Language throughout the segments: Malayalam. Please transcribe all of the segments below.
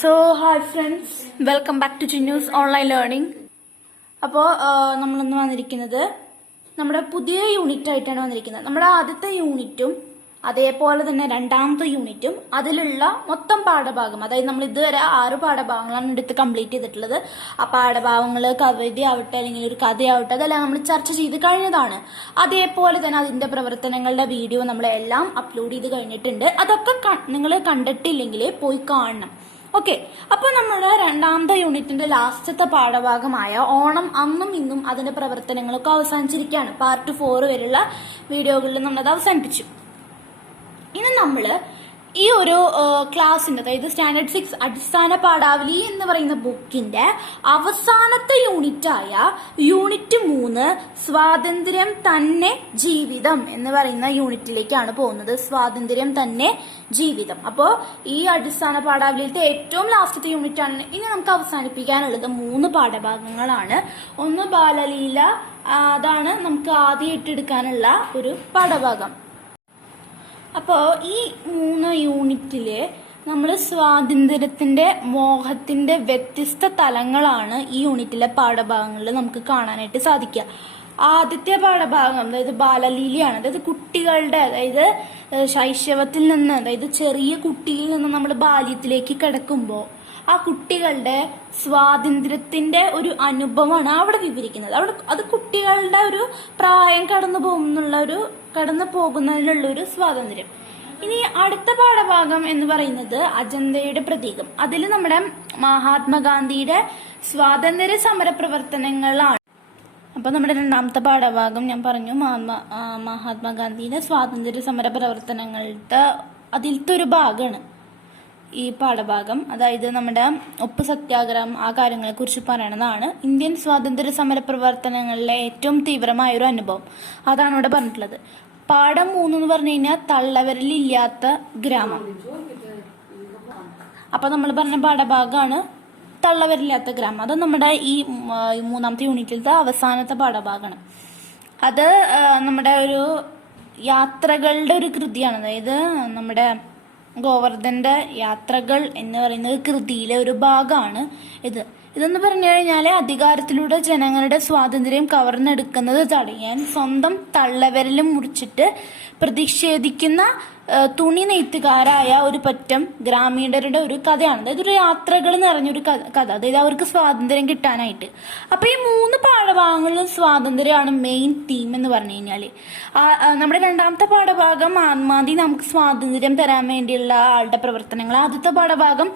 So hi friends, welcome back to Chinnu's online learning. അപ്പോൾ നമ്മളിന്ന് വന്നിരിക്കുന്നത് നമ്മുടെ പുതിയ യൂണിറ്റ് ആയിട്ടാണ് വന്നിരിക്കുന്നത്. നമ്മുടെ ആദ്യത്തെ യൂണിറ്റും അതേപോലെ തന്നെ രണ്ടാമത്തെ യൂണിറ്റും അതിലുള്ള മൊത്തം പാഠഭാഗം, അതായത് നമ്മൾ ഇതുവരെ 6 പാഠഭാഗങ്ങളാണ് എടുത്ത് കംപ്ലീറ്റ് ചെയ്തിട്ടുള്ളത്. ആ പാഠഭാഗങ്ങൾ കവിതയാവട്ടെ അല്ലെങ്കിൽ ഒരു കഥയാവട്ടെ അതെല്ലാം നമ്മൾ ചർച്ച ചെയ്ത് കഴിഞ്ഞതാണ്. അതേപോലെ തന്നെ അതിന്റെ പ്രവർത്തനങ്ങളുടെ വീഡിയോ നമ്മളെല്ലാം അപ്ലോഡ് ചെയ്ത് കഴിഞ്ഞിട്ടുണ്ട്. അതൊക്കെ നിങ്ങൾ കണ്ടിട്ടില്ലെങ്കിൽ പോയി കാണണം. ഓക്കെ, അപ്പൊ നമ്മുടെ രണ്ടാമത്തെ യൂണിറ്റിന്റെ ലാസ്റ്റത്തെ പാഠഭാഗമായ ഓണം അന്നും ഇന്നും അതിന്റെ പ്രവർത്തനങ്ങളൊക്കെ അവസാനിച്ചിരിക്കുകയാണ്. പാർട്ട് 4 വരെയുള്ള വീഡിയോകളിൽ നമ്മളത് അവസാനിപ്പിച്ചു. ഇനി നമ്മള് ഈ ഒരു ക്ലാസിന്റെ, അതായത് സ്റ്റാൻഡേർഡ് 6 അടിസ്ഥാന പാഠാവലി എന്ന് പറയുന്ന ബുക്കിന്റെ അവസാനത്തെ യൂണിറ്റായ യൂണിറ്റ് 3 സ്വാതന്ത്ര്യം തന്നെ ജീവിതം എന്ന് പറയുന്ന യൂണിറ്റിലേക്കാണ് പോകുന്നത്. സ്വാതന്ത്ര്യം തന്നെ ജീവിതം. അപ്പോൾ ഈ അടിസ്ഥാന പാഠാവലിയിലത്തെ ഏറ്റവും ലാസ്റ്റത്തെ യൂണിറ്റ് ആണ്. ഇനി നമുക്ക് അവസാനിപ്പിക്കാനുള്ളത് 3 പാഠഭാഗങ്ങളാണ്. ഒന്ന് ബാലലീല, അതാണ് നമുക്ക് ആദ്യമായിട്ട് എടുക്കാനുള്ള ഒരു പാഠഭാഗം. അപ്പോൾ ഈ 3 യൂണിറ്റില് നമ്മൾ സ്വാതന്ത്ര്യത്തിന്റെ മോഹത്തിന്റെ വ്യത്യസ്ത തലങ്ങളാണ് ഈ യൂണിറ്റിലെ പാഠഭാഗങ്ങളിൽ നമുക്ക് കാണാനായിട്ട് സാധിക്കുക. ആദ്യത്തെ പാഠഭാഗം അതായത് ബാലലീലയാണ്. അതായത് കുട്ടികളുടെ, അതായത് ശൈശവത്തിൽ നിന്ന്, അതായത് ചെറിയ കുട്ടിയിൽ നിന്ന് നമ്മൾ ബാല്യത്തിലേക്ക് കിടക്കുമ്പോൾ ആ കുട്ടികളുടെ സ്വാതന്ത്ര്യത്തിന്റെ ഒരു അനുഭവമാണ് അവിടെ വിവരിക്കുന്നത്. അത് കുട്ടികളുടെ ഒരു പ്രായം കടന്നു പോകുന്നതിനുള്ള ഒരു സ്വാതന്ത്ര്യം. ഇനി അടുത്ത പാഠഭാഗം എന്ന് പറയുന്നത് അജന്തയുടെ പ്രതീകം. അതിൽ നമ്മുടെ മഹാത്മാഗാന്ധിയുടെ സ്വാതന്ത്ര്യ സമര പ്രവർത്തനങ്ങളാണ്. അപ്പൊ നമ്മുടെ രണ്ടാമത്തെ പാഠഭാഗം ഞാൻ പറഞ്ഞു മഹാത്മാഗാന്ധിയുടെ സ്വാതന്ത്ര്യ സമര പ്രവർത്തനങ്ങളുടെ അതിലത്തെ ഒരു ഭാഗമാണ് ഈ പാഠഭാഗം. അതായത് നമ്മുടെ ഉപ്പ് സത്യാഗ്രഹം, ആ കാര്യങ്ങളെ കുറിച്ച് പറയണതാണ്. ഇന്ത്യൻ സ്വാതന്ത്ര്യ സമര പ്രവർത്തനങ്ങളിലെ ഏറ്റവും തീവ്രമായ ഒരു അനുഭവം, അതാണ് ഇവിടെ പറഞ്ഞിട്ടുള്ളത്. പാഠം 3 എന്ന് പറഞ്ഞു കഴിഞ്ഞാൽ തള്ളവരലില്ലാത്ത ഗ്രാമം. അപ്പൊ നമ്മൾ പറഞ്ഞ പാഠഭാഗമാണ് തള്ളവരില്ലാത്ത ഗ്രാമം. അത് നമ്മുടെ ഈ 3ാമത്തെ യൂണിറ്റിലത്തെ അവസാനത്തെ പാഠഭാഗമാണ്. അത് നമ്മുടെ ഒരു യാത്രകളുടെ ഒരു കൃതിയാണ്. അതായത് നമ്മുടെ ഗോവർദ്ധന്റെ യാത്രകൾ എന്ന് പറയുന്ന കൃതിയിലെ ഒരു ഭാഗമാണ് ഇതെന്ന് പറഞ്ഞു കഴിഞ്ഞാല് അധികാരത്തിലൂടെ ജനങ്ങളുടെ സ്വാതന്ത്ര്യം കവർന്നെടുക്കുന്നത് തടയാൻ സ്വന്തം തള്ളവിരലും മുറിച്ചിട്ട് പ്രതിഷേധിക്കുന്ന തുണി നെയ്ത്തുകാരായ ഒരു പറ്റം ഗ്രാമീണരുടെ ഒരു കഥയാണ്. അതായത് ഒരു യാത്രകൾ നിറഞ്ഞൊരു കഥ, അതായത് അവർക്ക് സ്വാതന്ത്ര്യം കിട്ടാനായിട്ട്. അപ്പൊ ഈ 3 പാഠഭാഗങ്ങളിലും സ്വാതന്ത്ര്യമാണ് മെയിൻ തീം എന്ന് പറഞ്ഞു കഴിഞ്ഞാല്. നമ്മുടെ രണ്ടാമത്തെ പാഠഭാഗം ആത്മാതി നമുക്ക് സ്വാതന്ത്ര്യം തരാൻ വേണ്ടിയുള്ള ആളുടെ പ്രവർത്തനങ്ങൾ. ആദ്യത്തെ പാഠഭാഗം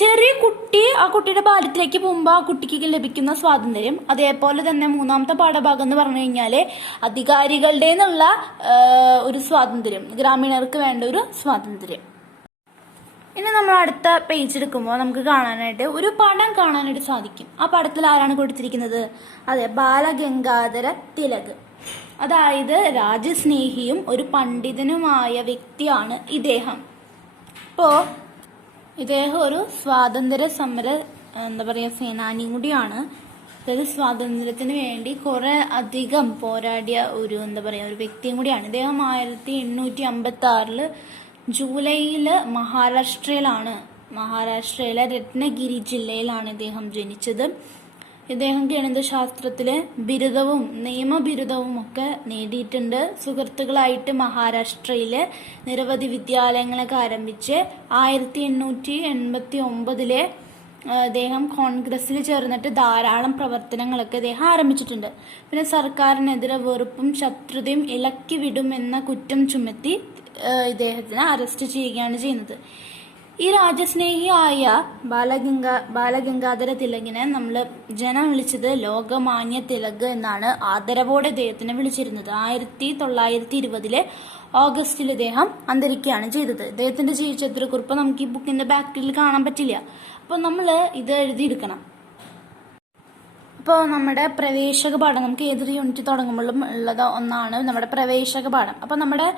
ചെറിയ കുട്ടി, ആ കുട്ടിയുടെ ബാല്യത്തിലേക്ക് പോകുമ്പോൾ ആ കുട്ടിക്ക് ലഭിക്കുന്ന സ്വാതന്ത്ര്യം. അതേപോലെ തന്നെ 3ാമത്തെ പാഠഭാഗം എന്ന് പറഞ്ഞു കഴിഞ്ഞാല് അധികാരികളുടെ നിന്നുള്ള ഒരു സ്വാതന്ത്ര്യം, ഗ്രാമീണർക്ക് വേണ്ട ഒരു സ്വാതന്ത്ര്യം. ഇനി നമ്മൾ അടുത്ത പേജ് എടുക്കുമ്പോൾ നമുക്ക് കാണാനായിട്ട് ഒരു പടം കാണാനായിട്ട് സാധിക്കും. ആ പടത്തിൽ ആരാണ് കൊടുത്തിരിക്കുന്നത്? അതെ, ബാലഗംഗാധര തിലക്. അതായത് രാജ്യസ്നേഹിയും ഒരു പണ്ഡിതനുമായ വ്യക്തിയാണ് ഇദ്ദേഹം. ഇപ്പോ ഇദ്ദേഹം ഒരു സ്വാതന്ത്ര്യ സമര സേനാനിയും കൂടിയാണ്. അതായത് സ്വാതന്ത്ര്യത്തിന് വേണ്ടി കുറെ അധികം പോരാടിയ ഒരു ഒരു വ്യക്തിയും കൂടിയാണ് ഇദ്ദേഹം. 1856 ജൂലൈയില് മഹാരാഷ്ട്രയിലെ രത്നഗിരി ജില്ലയിലാണ് ഇദ്ദേഹം ജനിച്ചത്. ഇദ്ദേഹം ഗണിതശാസ്ത്രത്തിലെ ബിരുദവും നിയമബിരുദവും ഒക്കെ നേടിയിട്ടുണ്ട്. സുഹൃത്തുക്കളായിട്ട് മഹാരാഷ്ട്രയിലെ നിരവധി വിദ്യാലയങ്ങളൊക്കെ ആരംഭിച്ച് 1889 അദ്ദേഹം കോൺഗ്രസിൽ ചേർന്നിട്ട് ധാരാളം പ്രവർത്തനങ്ങളൊക്കെ അദ്ദേഹം ആരംഭിച്ചിട്ടുണ്ട്. പിന്നെ സർക്കാരിനെതിരെ വെറുപ്പും ശത്രുതയും ഇളക്കി വിടുമെന്ന കുറ്റം ചുമത്തി ഇദ്ദേഹത്തിനെ അറസ്റ്റ് ചെയ്യുകയാണ് ചെയ്യുന്നത്. ഈ രാജ്യസ്നേഹിയായ ബാലഗംഗാധര തിലകിനെ നമ്മൾ ജനം വിളിച്ചത് ലോകമാന്യ തിലക് എന്നാണ് ആദരവോടെ ഇദ്ദേഹത്തിനെ വിളിച്ചിരുന്നത്. 1920 ഓഗസ്റ്റിൽ ഇദ്ദേഹം അന്തരിക്കുകയാണ് ചെയ്തത്. ഇദ്ദേഹത്തിന്റെ ജീവചരിത്രക്കുറിപ്പ് നമുക്ക് ഈ ബുക്കിന്റെ ബാക്കിൽ കാണാൻ പറ്റില്ല. അപ്പൊ നമ്മൾ ഇത് എഴുതിയെടുക്കണം. ഇപ്പോൾ നമ്മുടെ പ്രവേശക പാഠം, നമുക്ക് ഏതൊരു യൂണിറ്റ് തുടങ്ങുമ്പോഴും ഉള്ളത് ഒന്നാണ് നമ്മുടെ പ്രവേശക പാഠം. അപ്പൊ നമ്മുടെ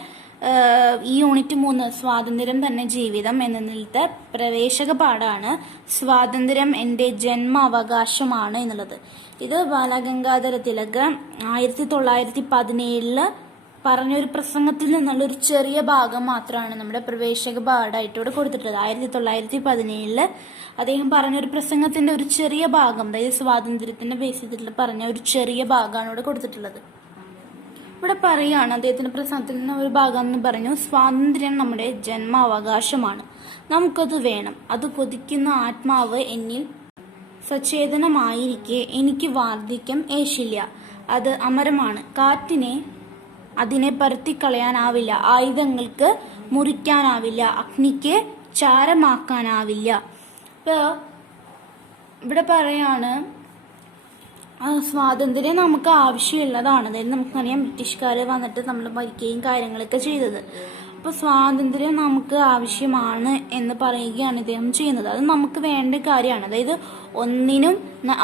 ഈ യൂണിറ്റ് 3 സ്വാതന്ത്ര്യം തന്നെ ജീവിതം എന്നതിലത്തെ പ്രവേശക പാഠമാണ് സ്വാതന്ത്ര്യം എൻ്റെ ജന്മാവകാശമാണ് എന്നുള്ളത്. ഇത് ബാലഗംഗാധര തിലക് 1917 പറഞ്ഞൊരു പ്രസംഗത്തിൽ നിന്നുള്ള ഒരു ചെറിയ ഭാഗം മാത്രമാണ് നമ്മുടെ പ്രവേശക പാഠമായിട്ട് ഇവിടെ കൊടുത്തിട്ടുള്ളത്. 1917 അദ്ദേഹം പറഞ്ഞൊരു പ്രസംഗത്തിന്റെ ഒരു ചെറിയ ഭാഗം, അതായത് സ്വാതന്ത്ര്യത്തിന്റെ ബേസ് ചെയ്തിട്ടുള്ള പറഞ്ഞ ഒരു ചെറിയ ഭാഗമാണ് ഇവിടെ കൊടുത്തിട്ടുള്ളത്. ഇവിടെ പറയുകയാണ്, അദ്ദേഹത്തിന്റെ പ്രസംഗത്തിൽ നിന്ന് ഒരു ഭാഗം എന്ന് പറഞ്ഞു, സ്വാതന്ത്ര്യം നമ്മുടെ ജന്മാവകാശമാണ്, നമുക്കത് വേണം. അത് കൊതിക്കുന്ന ആത്മാവ് എന്നിൽ സചേതനമായിരിക്കെ എനിക്ക് വാർദ്ധക്യം ഏശില്ല. അത് അമരമാണ്. കാറ്റിനെ അതിനെ പരത്തിക്കളയാനാവില്ല, ആയുധങ്ങൾക്ക് മുറിക്കാനാവില്ല, അഗ്നിക്ക് ചാരമാക്കാനാവില്ല. ഇപ്പോൾ ഇവിടെ പറയാണ്, സ്വാതന്ത്ര്യം നമുക്ക് ആവശ്യമുള്ളതാണ്. അതായത് നമുക്കറിയാം ബ്രിട്ടീഷുകാർ വന്നിട്ട് നമ്മൾ ഭരിക്കുകയും കാര്യങ്ങളൊക്കെ ചെയ്തത്. അപ്പോൾ സ്വാതന്ത്ര്യം നമുക്ക് ആവശ്യമാണ് എന്ന് പറയുകയാണ് ഇദ്ദേഹം ചെയ്യുന്നത്. അത് നമുക്ക് വേണ്ട കാര്യമാണ്. അതായത് ഒന്നിനും,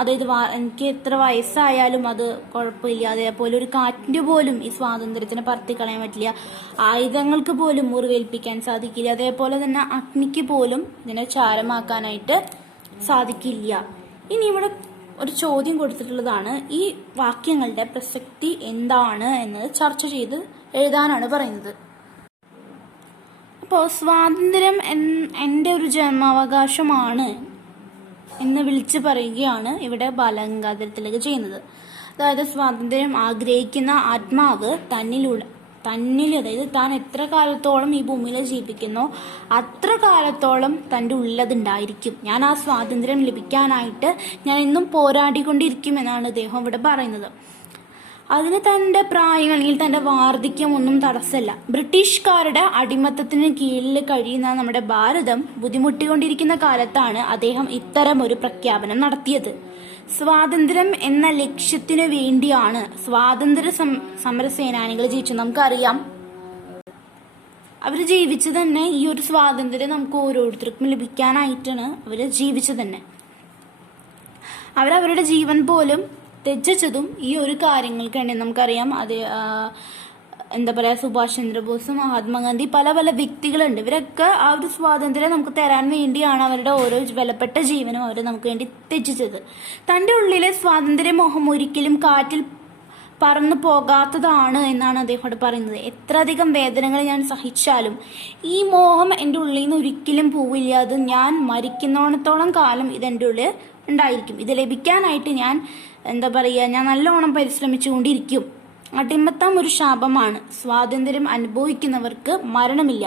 അതായത് എനിക്ക് എത്ര വയസ്സായാലും അത് കുഴപ്പമില്ല. അതേപോലെ ഒരു കാറ്റിന് പോലും ഈ സ്വാതന്ത്ര്യത്തിന് പറത്തിക്കളയാൻ പറ്റില്ല, ആയുധങ്ങൾക്ക് പോലും മുറിവേൽപ്പിക്കാൻ സാധിക്കില്ല, അതേപോലെ തന്നെ അഗ്നിക്ക് പോലും ഇതിനെ ചാരമാക്കാനായിട്ട് സാധിക്കില്ല. ഇനി ഇവിടെ ഒരു ചോദ്യം കൊടുത്തിട്ടുള്ളതാണ്, ഈ വാക്യങ്ങളുടെ പ്രസക്തി എന്താണ് എന്നത് ചർച്ച ചെയ്ത് എഴുതാനാണ് പറയുന്നത്. അപ്പോൾ സ്വാതന്ത്ര്യം എൻ്റെ ഒരു ജന്മാവകാശമാണ് എന്ന് വിളിച്ചു പറയുകയാണ് ഇവിടെ ബാലഗംഗാധര ചെയ്യുന്നത്. അതായത് സ്വാതന്ത്ര്യം ആഗ്രഹിക്കുന്ന ആത്മാവ് തന്നിൽ അതായത് താൻ എത്ര കാലത്തോളം ഈ ഭൂമിയിൽ ജീവിക്കുന്നോ അത്ര കാലത്തോളം തൻ്റെ ഉള്ളതുണ്ടായിരിക്കും. ഞാൻ ആ സ്വാതന്ത്ര്യം ലഭിക്കാനായിട്ട് ഞാൻ എന്നും പോരാടിക്കൊണ്ടിരിക്കും എന്നാണ് അദ്ദേഹം ഇവിടെ പറയുന്നത്. അതിന് തൻ്റെ പ്രായം അല്ലെങ്കിൽ തൻ്റെ വാർദ്ധക്യം ഒന്നും തടസ്സമല്ല. ബ്രിട്ടീഷുകാരുടെ അടിമത്തത്തിന് കീഴിൽ കഴിയുന്ന നമ്മുടെ ഭാരതം ബുദ്ധിമുട്ടിക്കൊണ്ടിരിക്കുന്ന കാലത്താണ് അദ്ദേഹം ഇത്തരം ഒരു പ്രഖ്യാപനം നടത്തിയത്. സ്വാതന്ത്ര്യം എന്ന ലക്ഷ്യത്തിനു വേണ്ടിയാണ് സ്വാതന്ത്ര്യ സമര സേനാനികൾ ജീവിച്ചത്. നമുക്കറിയാം അവർ ജീവിച്ചു തന്നെ ഈ ഒരു സ്വാതന്ത്ര്യം നമുക്ക് ഓരോരുത്തർക്കും ലഭിക്കാനായിട്ടാണ് അവർ ജീവിച്ചു തന്നെ. അവരവരുടെ ജീവൻ പോലും ത്യജിച്ചതും ഈ ഒരു കാര്യങ്ങൾക്ക് വേണ്ടി. നമുക്കറിയാം അത് എന്താ പറയുക, സുഭാഷ് ചന്ദ്രബോസ്, മഹാത്മാഗാന്ധി, പല പല വ്യക്തികളുണ്ട്. ഇവരൊക്കെ ആ ഒരു സ്വാതന്ത്ര്യം നമുക്ക് തരാൻ വേണ്ടിയാണ് അവരുടെ ഓരോ വിലപ്പെട്ട ജീവനും അവർ നമുക്ക് വേണ്ടി ത്യജിച്ചത്. തൻ്റെ ഉള്ളിലെ സ്വാതന്ത്ര്യമോഹം ഒരിക്കലും കാറ്റിൽ പറന്നു പോകാത്തതാണ് എന്നാണ് അദ്ദേഹം പറയുന്നത്. എത്ര അധികം വേദനകൾ ഞാൻ സഹിച്ചാലും ഈ മോഹം എൻ്റെ ഉള്ളിൽ നിന്ന് ഒരിക്കലും പോവില്ല. അത് ഞാൻ മരിക്കുന്നോണത്തോളം കാലം ഇതെൻ്റെ ഉള്ളിൽ ഉണ്ടായിരിക്കും. ഇത് ലഭിക്കാനായിട്ട് ഞാൻ ഞാൻ നല്ലോണം പരിശ്രമിച്ചുകൊണ്ടിരിക്കും. അടിമത്തം ഒരു ശാപമാണ്. സ്വാതന്ത്ര്യം അനുഭവിക്കുന്നവർക്ക് മരണമില്ല.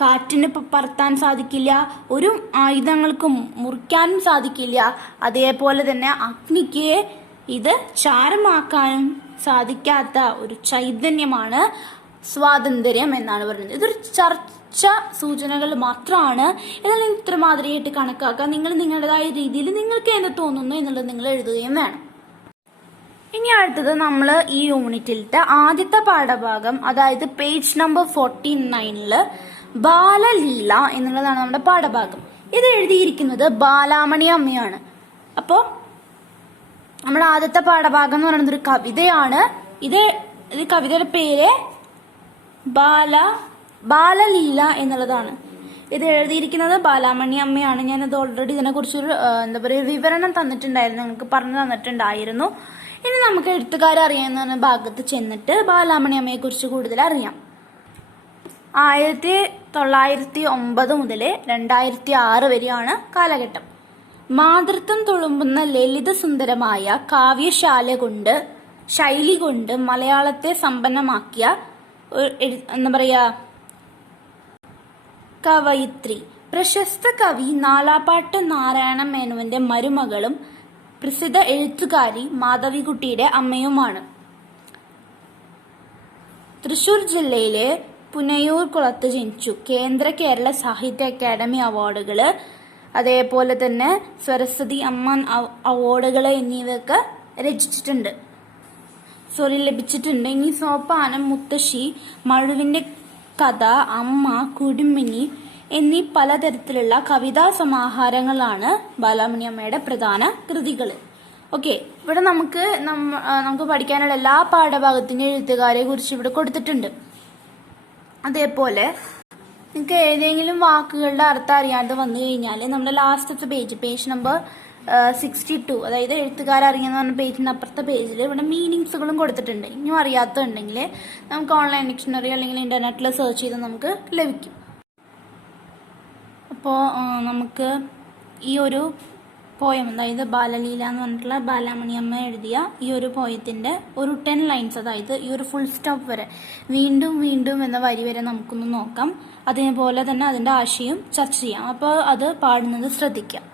കാറ്റിന് പറത്താൻ സാധിക്കില്ല, ഒരു ആയുധങ്ങൾക്ക് മുറിക്കാനും സാധിക്കില്ല, അതേപോലെ തന്നെ അഗ്നിക്ക് ഇത് ചാരമാക്കാനും സാധിക്കാത്ത ഒരു ചൈതന്യമാണ് സ്വാതന്ത്ര്യം എന്നാണ് പറയുന്നത്. ഇതൊരു ചർച്ച സൂചനകൾ മാത്രമാണ്. എന്നാൽ ഇത്രമാതിരിയായിട്ട് കണക്കാക്കുക. നിങ്ങൾ നിങ്ങളുടേതായ രീതിയിൽ നിങ്ങൾക്ക് എന്ത് തോന്നുന്നു എന്നുള്ളത് നിങ്ങൾ എഴുതുകയും വേണം. ഇനി അടുത്തത് നമ്മൾ ഈ യൂണിറ്റിലത്തെ ആദ്യത്തെ പാഠഭാഗം, അതായത് പേജ് നമ്പർ 49 ബാലലീല എന്നുള്ളതാണ് നമ്മുടെ പാഠഭാഗം. ഇത് എഴുതിയിരിക്കുന്നത് ബാലാമണി അമ്മയാണ്. അപ്പോൾ നമ്മുടെ ആദ്യത്തെ പാഠഭാഗം എന്ന് പറയുന്നത് ഒരു കവിതയാണ്. ഇത് കവിതയുടെ പേര് ബാലലീല എന്നുള്ളതാണ്. ഇത് എഴുതിയിരിക്കുന്നത് ബാലാമണി അമ്മയാണ്. ഞാനത് ഓൾറെഡി ഇതിനെക്കുറിച്ചൊരു വിവരണം തന്നിട്ടുണ്ടായിരുന്നു, നിങ്ങൾക്ക് പറഞ്ഞു തന്നിട്ടുണ്ടായിരുന്നു. ഇനി നമുക്ക് എഴുത്തുകാരറിയാവുന്ന ഭാഗത്ത് ചെന്നിട്ട് ബാലാമണി അമ്മയെ കുറിച്ച് കൂടുതൽ അറിയാം. 1909 മുതൽ 2006 വരെയാണ് കാലഘട്ടം. മാതൃത്വം തുളുമ്പുന്ന ലളിത സുന്ദരമായ ശൈലി കൊണ്ട് മലയാളത്തെ സമ്പന്നമാക്കിയ കവയിത്രി. പ്രശസ്ത കവി നാലാപ്പാട്ട് നാരായണ മേനോന്റെ മരുമകളും പ്രസിദ്ധ എഴുത്തുകാരി മാധവിക്കുട്ടിയുടെ അമ്മയുമാണ്. തൃശൂർ ജില്ലയിലെ പുനയൂർ കുളത്ത് ജനിച്ചു. കേരള സാഹിത്യ അക്കാദമി അവാർഡുകള്, അതേപോലെ തന്നെ സരസ്വതി അമ്മൻ അവാർഡുകൾ എന്നിവയൊക്കെ ലഭിച്ചിട്ടുണ്ട്. ഇനി സോപ്പാനം, മുത്തശ്ശി, മഴുവിന്റെ കഥ, അമ്മ, കുടുംബിനി എന്നീ പലതരത്തിലുള്ള കവിതാ സമാഹാരങ്ങളാണ് ബാലാമണി അമ്മയുടെ പ്രധാന കൃതികൾ. ഓക്കെ, ഇവിടെ നമുക്ക് പഠിക്കാനുള്ള എല്ലാ പാഠഭാഗത്തിന്റെ എഴുത്തുകാരെ കുറിച്ച് ഇവിടെ കൊടുത്തിട്ടുണ്ട്. അതേപോലെ നിങ്ങൾക്ക് ഏതെങ്കിലും വാക്കുകളുടെ അർത്ഥം അറിയാതെ വന്നു കഴിഞ്ഞാൽ നമ്മുടെ ലാസ്റ്റത്തെ പേജ് നമ്പർ 62, അതായത് എഴുത്തുകാരറിയെന്ന് പറഞ്ഞ പേജിന്റെ അപ്പുറത്തെ പേജിൽ ഇവിടെ മീനിങ്സുകളും കൊടുത്തിട്ടുണ്ട്. ഇനിയും അറിയാത്തുണ്ടെങ്കിൽ നമുക്ക് ഓൺലൈൻ ഡിക്ഷണറി അല്ലെങ്കിൽ ഇന്റർനെറ്റിൽ സെർച്ച് ചെയ്ത് നമുക്ക് ലഭിക്കും. അപ്പോൾ നമുക്ക് ഈ ഒരു പോയം, അതായത് ബാലലീല എന്ന് പറഞ്ഞിട്ടുള്ള ബാലാമണി അമ്മ എഴുതിയ ഈ ഒരു പോയത്തിന്റെ ഒരു 10 ലൈൻസ്, അതായത് ഈ ഒരു ഫുൾ സ്റ്റോപ്പ് വരെ, വീണ്ടും വീണ്ടും എന്ന വരി വരെ നമുക്കൊന്ന് നോക്കാം. അതേപോലെ തന്നെ അതിന്റെ ആശയം ചർച്ച ചെയ്യാം. അപ്പോൾ അത് പാടുന്നത് ശ്രദ്ധിക്കാം.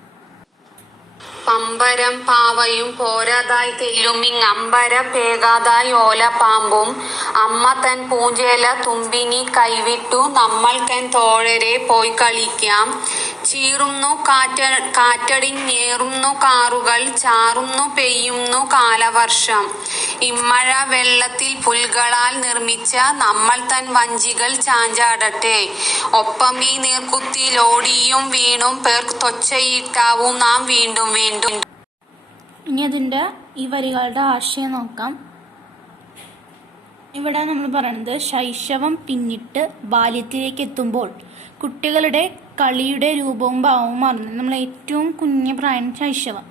പമ്പരം പാവയും പോരാതായി തെല്ലുമിങ് അമ്പര പേകാതായി ഓലപ്പാമ്പും അമ്മ തൻ പൂഞ്ചേല തുമ്പിനി കൈവിട്ടു നമ്മൾ തൻ തോഴരെ പോയി കളിക്കാം. ചീറുന്നു കാറ്റടിഞ്ഞേറുന്നു കാറുകൾ, ചാറുന്നു പെയ്യുന്നു കാലവർഷം. ഇമ്മഴ വെള്ളത്തിൽ പുൽകളാൽ നിർമ്മിച്ച നമ്മൾ തൻ വഞ്ചികൾ ചാഞ്ചാടട്ടെ. ഒപ്പം ഈ നീർക്കുത്തിൽ ഓടിയും വീണും പേർ തൊച്ചയിട്ടാവും നാം വീണ്ടും വീണ്ടും. ഇനി അതിന്റെ ഈ വരികളുടെ ആശയം നോക്കാം. ഇവിടെ നമ്മൾ പറയുന്നത് ശൈശവം പിന്നിട്ട് ബാല്യത്തിലേക്ക് എത്തുമ്പോൾ കുട്ടികളുടെ കളിയുടെ രൂപവും ഭാവവും മാറുന്നത്. നമ്മൾ ഏറ്റവും കുഞ്ഞു പ്രായം ശൈശവം,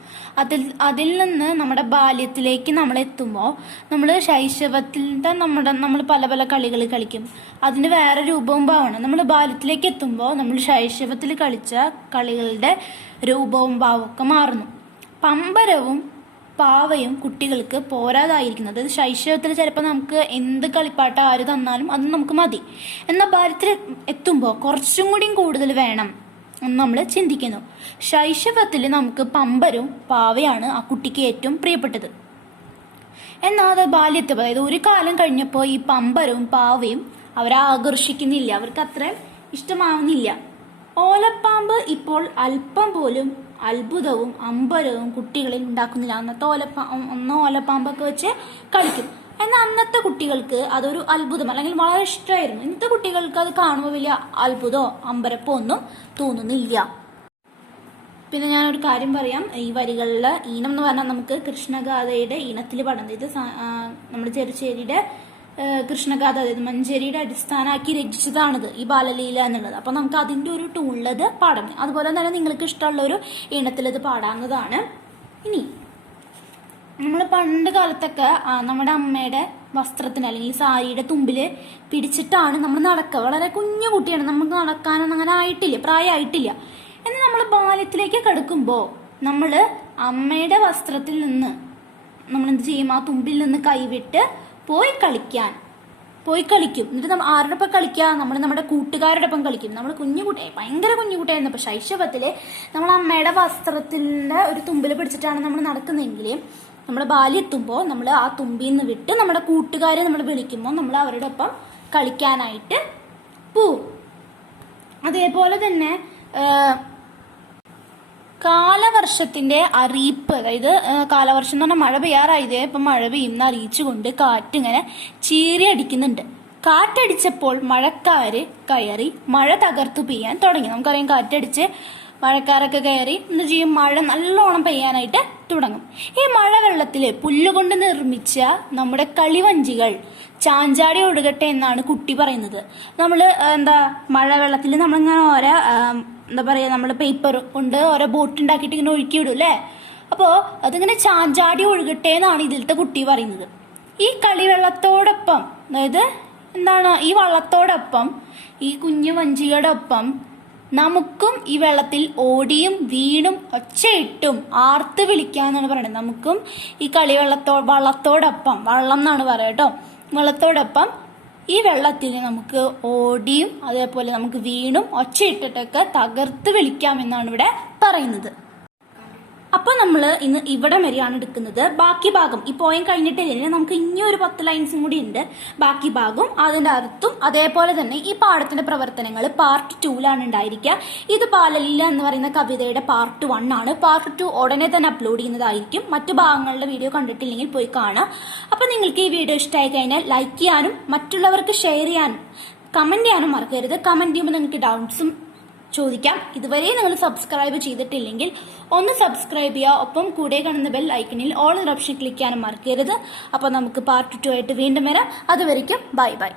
അതിൽ നിന്ന് നമ്മുടെ ബാല്യത്തിലേക്ക് നമ്മൾ എത്തുമ്പോൾ നമ്മൾ ശൈശവത്തിൻ്റെ നമ്മൾ പല പല കളികൾ കളിക്കും. അതിന് വേറെ രൂപവും ഭാവമാണ്. നമ്മൾ ബാല്യത്തിലേക്ക് എത്തുമ്പോൾ നമ്മൾ ശൈശവത്തിൽ കളിച്ച കളികളുടെ രൂപവും ഭാവമൊക്കെ മാറുന്നു. പമ്പരവും പാവയും കുട്ടികൾക്ക് പോരാതായിരിക്കുന്നത്. അത് ശൈശവത്തിൽ ചിലപ്പോൾ നമുക്ക് എന്ത് കളിപ്പാട്ട ആര് തന്നാലും അത് നമുക്ക് മതി. എന്നാൽ ബാല്യത്തിൽ എത്തുമ്പോൾ കുറച്ചും കൂടിയും കൂടുതൽ വേണം എന്ന് നമ്മൾ ചിന്തിക്കുന്നു. ശൈശവത്തിൽ നമുക്ക് പമ്പരും പാവയാണ് ആ കുട്ടിക്ക് ഏറ്റവും പ്രിയപ്പെട്ടത്. എന്നാൽ അത് ബാല്യത്തിൽ, അതായത് ഒരു കാലം കഴിഞ്ഞപ്പോൾ ഈ പമ്പരും പാവയും അവരെ ആകർഷിക്കുന്നില്ല, അവർക്ക് അത്രയും ഇഷ്ടമാവുന്നില്ല. ഓലപ്പാമ്പ് ഇപ്പോൾ അല്പം പോലും അത്ഭുതവും അമ്പരവും കുട്ടികളിൽ ഉണ്ടാക്കുന്നില്ല. അന്ന് ഓലപ്പാമ്പൊക്കെ വെച്ച് കളിക്കും. എന്നാൽ അന്നത്തെ കുട്ടികൾക്ക് അതൊരു അത്ഭുതം അല്ലെങ്കിൽ വളരെ ഇഷ്ടമായിരുന്നു. ഇന്നത്തെ കുട്ടികൾക്ക് അത് കാണുമ്പോൾ വലിയ അത്ഭുതമോ അമ്പരപ്പോ ഒന്നും തോന്നുന്നില്ല. പിന്നെ ഞാനൊരു കാര്യം പറയാം. ഈ വരികളിലെ ഈണം എന്ന് പറഞ്ഞാൽ നമുക്ക് കൃഷ്ണഗാഥയുടെ ഈണത്തിൽ പാടുന്നത്. ഇത് നമ്മുടെ ചെറുശ്ശേരിയുടെ കൃഷ്ണഗാഥ, അതായത് മഞ്ചേരിയുടെ അടിസ്ഥാനമാക്കി രചിച്ചതാണിത് ഈ ബാലലീല എന്നുള്ളത്. അപ്പൊ നമുക്ക് അതിന്റെ ഒരു ടൂണിലത് പാടണം. അതുപോലെ തന്നെ നിങ്ങൾക്ക് ഇഷ്ടമുള്ള ഒരു ഈണത്തിൽ ഇത് പാടാവുന്നതാണ്. ഇനി നമ്മൾ പണ്ട് കാലത്തൊക്കെ നമ്മുടെ അമ്മയുടെ വസ്ത്രത്തിന് അല്ലെങ്കിൽ സാരിയുടെ തുമ്പില് പിടിച്ചിട്ടാണ് നമ്മൾ നടക്കുക. വളരെ കുഞ്ഞു കുട്ടിയാണ്, നമുക്ക് നടക്കാനൊന്നും അങ്ങനെ ആയിട്ടില്ല, പ്രായമായിട്ടില്ല. എന്നാൽ നമ്മൾ ബാല്യത്തിലേക്ക് കടക്കുമ്പോൾ നമ്മൾ അമ്മയുടെ വസ്ത്രത്തിൽ നിന്ന് നമ്മൾ എന്ത് ചെയ്യും? ആ തുമ്പിൽ നിന്ന് കൈവിട്ട് പോയി കളിക്കും. എന്നിട്ട് നമ്മൾ ആരുടെ ഒപ്പം കളിക്കുക? നമ്മൾ നമ്മുടെ കൂട്ടുകാരുടെ ഒപ്പം കളിക്കും. നമ്മൾ ഭയങ്കര കുഞ്ഞുകുട്ടിയായിരുന്നു. അപ്പൊ ശൈശവത്തില് നമ്മൾ അമ്മയുടെ വസ്ത്രത്തിന്റെ ഒരു തുമ്പിൽ പിടിച്ചിട്ടാണ് നമ്മൾ നടക്കുന്നതെങ്കിൽ നമ്മൾ ബാല്യം എത്തുമ്പോൾ നമ്മൾ ആ തുമ്പിൽ നിന്ന് വിട്ട് നമ്മുടെ കൂട്ടുകാരെ നമ്മൾ വിളിക്കുമ്പോൾ നമ്മൾ അവരുടെ ഒപ്പം കളിക്കാനായിട്ട് പോവും. അതേപോലെ തന്നെ കാലവർഷത്തിന്റെ അറിയിപ്പ്, അതായത് കാലവർഷം എന്ന് പറഞ്ഞാൽ മഴ പെയ്യാറായതേ, ഇപ്പം മഴ പെയ്യുന്ന അറിയിച്ചുകൊണ്ട് കാറ്റ് ഇങ്ങനെ ചീറി അടിക്കുന്നുണ്ട്. കാറ്റടിച്ചപ്പോൾ മഴക്കാര് കയറി മഴ തകർത്തു പെയ്യാൻ തുടങ്ങി. നമുക്കറിയാം, കാറ്റടിച്ച് മഴക്കാരൊക്കെ കയറി എന്ത് ചെയ്യും? മഴ നല്ലോണം പെയ്യാനായിട്ട് തുടങ്ങും. ഈ മഴവെള്ളത്തില് പുല്ലുകൊണ്ട് നിർമ്മിച്ച നമ്മുടെ കളിവഞ്ചികൾ ചാഞ്ചാടി ഒഴുകട്ടെ എന്നാണ് കുട്ടി പറയുന്നത്. നമ്മള് മഴവെള്ളത്തിൽ നമ്മളിങ്ങനെ ഓരോ നമ്മൾ പേപ്പർ കൊണ്ട് ഓരോ ബോട്ട് ഉണ്ടാക്കിയിട്ട് ഇങ്ങനെ ഒഴുക്കി വിടും അല്ലേ? അപ്പോൾ അതിങ്ങനെ ചാഞ്ചാടി ഒഴുകട്ടെ എന്നാണ് ഇതിലത്തെ കുട്ടി പറയുന്നത്. ഈ കളിവെള്ളത്തോടൊപ്പം, അതായത് ഈ വള്ളത്തോടൊപ്പം ഈ കുഞ്ഞു വഞ്ചിയുടെ ഒപ്പം നമുക്കും ഈ വെള്ളത്തിൽ ഓടിയും വീണും ഒച്ചയിട്ടും ആർത്ത് വിളിക്കാന്നാണ് പറയുന്നത്. നമുക്കും ഈ വള്ളത്തോടൊപ്പം, വള്ളം എന്നാണ് പറയുക കേട്ടോ, വള്ളത്തോടൊപ്പം ഈ വെള്ളത്തിൽ നമുക്ക് ഓടിയും അതേപോലെ നമുക്ക് വീണും ഒച്ചയിട്ടിട്ടൊക്കെ തകർത്ത് വിളിക്കാമെന്നാണ് ഇവിടെ പറയുന്നത്. അപ്പൊ നമ്മൾ ഇന്ന് ഇവിടെ വരെയാണ് എടുക്കുന്നത്. ബാക്കി ഭാഗം ഈ പോയം കഴിഞ്ഞിട്ടില്ല, നമുക്ക് ഇനി ഒരു 10 ലൈൻസും കൂടി ഉണ്ട്. ബാക്കി ഭാഗവും അതിന്റെ അർത്ഥം അതേപോലെ തന്നെ ഈ പാഠത്തിന്റെ പ്രവർത്തനങ്ങൾ പാർട്ട് 2ലാണ് ഉണ്ടായിരിക്കുക. ഇത് ബാലലീല എന്ന് പറയുന്ന കവിതയുടെ പാർട്ട് 1 ആണ്. പാർട്ട് 2 ഉടനെ തന്നെ അപ്ലോഡ് ചെയ്യുന്നതായിരിക്കും. മറ്റു ഭാഗങ്ങളുടെ വീഡിയോ കണ്ടിട്ടില്ലെങ്കിൽ പോയി കാണാം. അപ്പൊ നിങ്ങൾക്ക് ഈ വീഡിയോ ഇഷ്ടമായി കഴിഞ്ഞാൽ ലൈക്ക് ചെയ്യാനും മറ്റുള്ളവർക്ക് ഷെയർ ചെയ്യാനും കമന്റ് ചെയ്യാനും മറക്കരുത്. കമന്റ് ചെയ്യുമ്പോൾ നിങ്ങൾക്ക് ഡൗട്ട്സും ചോദിക്കാം. ഇതുവരെ നിങ്ങൾ സബ്സ്ക്രൈബ് ചെയ്തിട്ടില്ലെങ്കിൽ ഒന്ന് സബ്സ്ക്രൈബ് ചെയ്യുക. ഒപ്പം കൂടെ കാണുന്ന ബെൽ ഐക്കണിൽ ഓൾ ഓപ്ഷൻ ക്ലിക്ക് ചെയ്യാനും മറക്കരുത്. അപ്പോൾ നമുക്ക് പാർട്ട് 2 ആയിട്ട് വീണ്ടും വരാം. അതുവരയ്ക്കും ബൈ ബൈ.